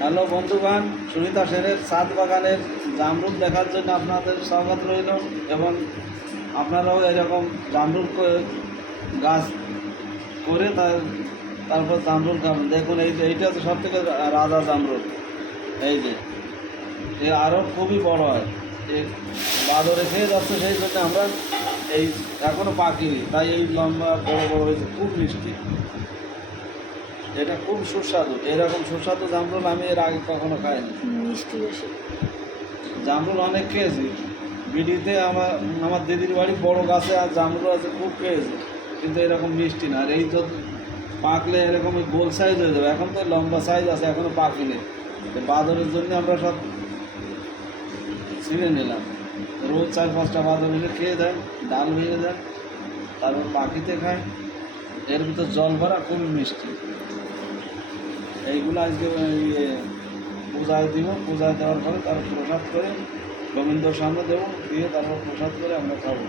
Hello বন্ধুগণ, সুনিতা সেনের ছাদ বাগানের জামরুল দেখার জন্য আপনাদের স্বাগত রইল। এবং আপনারাও এরকম জামরুল গাছ করে তারপর জামরুল খাবেন। দেখুন এইটা হচ্ছে সব থেকে রাজা জামরুল। এই যে আরও খুবই বড় হয়, বাদরে খেয়ে যাচ্ছে, সেই জন্য আমরা এই এখনও পাকিনি, তাই এই লম্বা বড় বড় হয়েছে, খুব মিষ্টি। এটা খুব সুস্বাদু। এরকম সুস্বাদু জামরুল আমি এর আগে কখনো খাইনি। মিষ্টি বেশি। জামরুল অনেক খেয়েছি বিডিতে, আমার দিদির বাড়ি বড় গাছে আর জামরুল আছে, খুব খেয়েছি, কিন্তু এরকম মিষ্টি না। আর এই তো পাকলে এরকম গোল সাইজ হয়ে যাবে, এখন তো লম্বা সাইজ আছে, এখনও পাকিনি। বাদরের জন্য আমরা সব ছিঁড়ে নিলাম। রোজ 4-5টা বাদর এনে খেয়ে দেন, ডাল ভেঙে দেন, তারপর পাখিতে খায়। এর ভিতর জল ভরা, খুবই মিষ্টি। এইগুলো আজকে পূজায় দিব, পূজায় দেওয়ার পরে তার প্রসাদ করে গোবিন্দর সামনে দেবো, দিয়ে তারপর প্রসাদ করে আমরা খাবো।